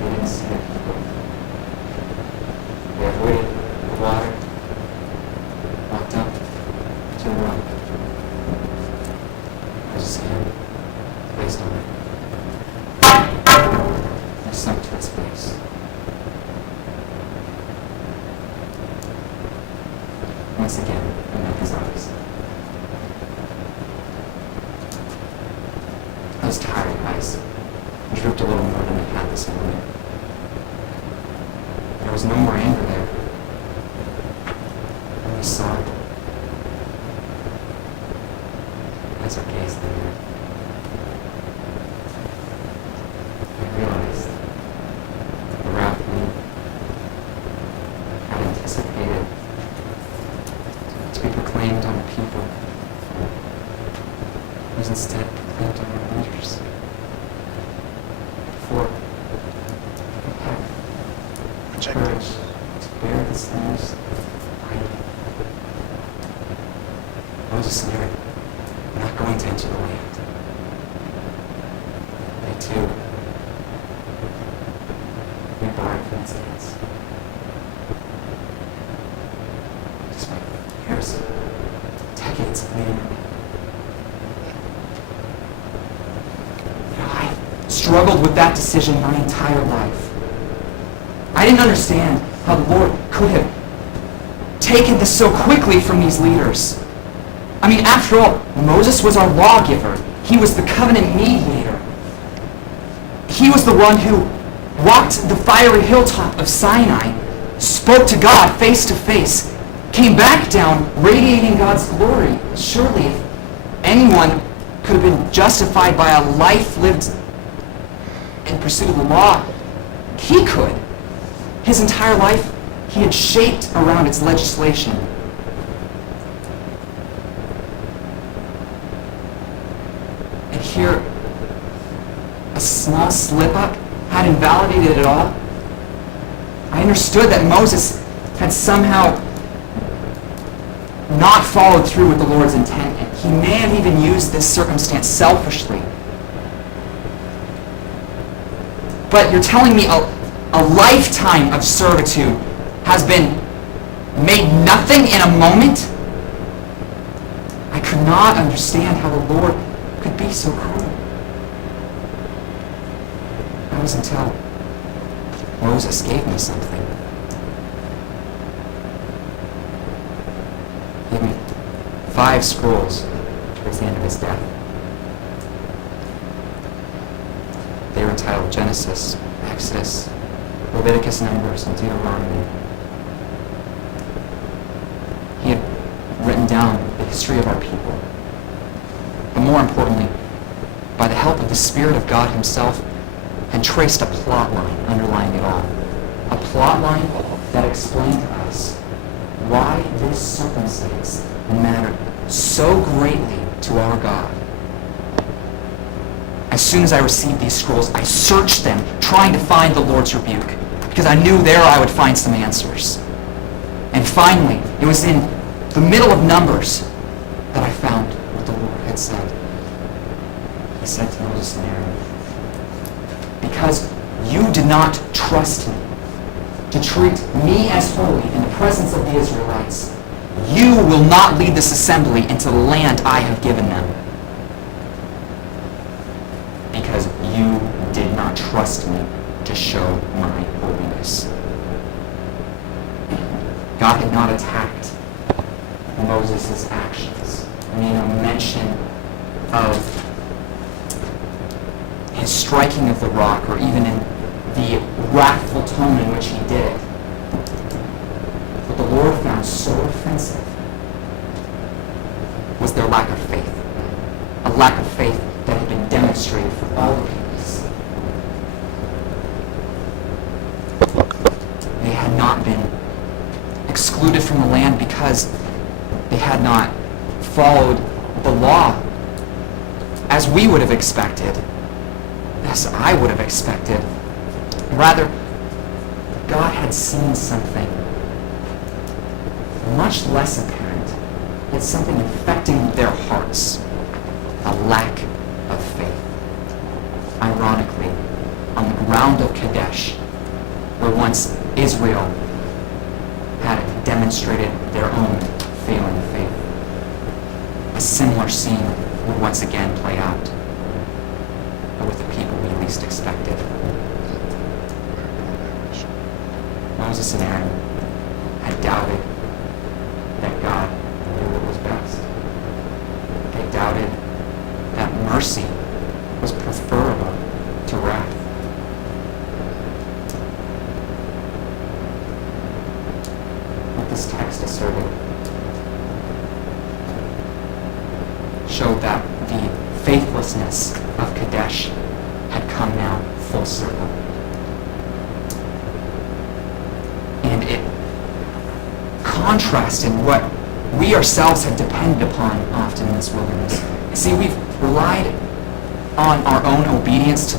They didn't see it. They avoided the water, walked up to the rock. Moses' hand placed on it. And sunk to its base. Once again, he met his eyes. Those tired eyes drooped a little more than they had this morning. There was no more anger there. And we saw it as our gaze lingered. I realized the wrath we had anticipated to be proclaimed on the people was instead proclaimed on our leaders. For courage to bear this news bravely. Moses and Aaron were not going to enter the land. They too were barred from its gates. Despite years, decades of leading them. I struggled with that decision my entire life. I didn't understand how the Lord could have taken this so quickly from these leaders. I mean, after all, Moses was our lawgiver. He was the covenant mediator. He was the one who walked the fiery hilltop of Sinai, spoke to God face to face, came back down radiating God's glory. Surely, if anyone could have been justified by a life lived in pursuit of the law, he could. His entire life, he had shaped around its legislation. And here, a small slip-up had invalidated it all. I understood that Moses had somehow not followed through with the Lord's intent, and he may have even used this circumstance selfishly. But you're telling me a lifetime of servitude has been made nothing in a moment? I could not understand how the Lord could be so cruel. That was until Moses gave me something. He gave me 5 scrolls towards the end of his death. They were entitled Genesis, Exodus, Leviticus, Numbers, and Deuteronomy. He had written down the history of our people. But more importantly, by the help of the Spirit of God himself, had traced a plot line underlying it all. A plot line that explained to us why this circumstance mattered so greatly to our God. As soon as I received these scrolls, I searched them, trying to find the Lord's rebuke, because I knew there I would find some answers. And finally, it was in the middle of Numbers that I found what the Lord had said. He said to Moses and Aaron, "Because you did not trust me to treat me as holy in the presence of the Israelites, you will not lead this assembly into the land I have given them. Because you did not trust me to show my holiness." God had not attacked Moses' actions. I mean, a mention of his striking of the rock, or even in the wrathful tone in which he did it. What the Lord found so offensive was their lack of faith. A lack of faith that had been demonstrated for all the people to see. They had not been excluded from the land because they had not followed the law as we would have expected, as I would have expected. Rather, God had seen something much less apparent, yet something infecting their hearts, a lack of faith. Ironically, on the ground of Kadesh, where once Israel had demonstrated their own failing faith. A similar scene would once again play out, but with the people we least expected. Moses and Aaron had doubted that God knew what was best. They doubted that mercy was preferable to wrath. What this text asserted showed that the faithlessness of Kadesh had come now full circle. And it contrasted what we ourselves had depended upon often in this wilderness. See, we've relied on our own obedience to the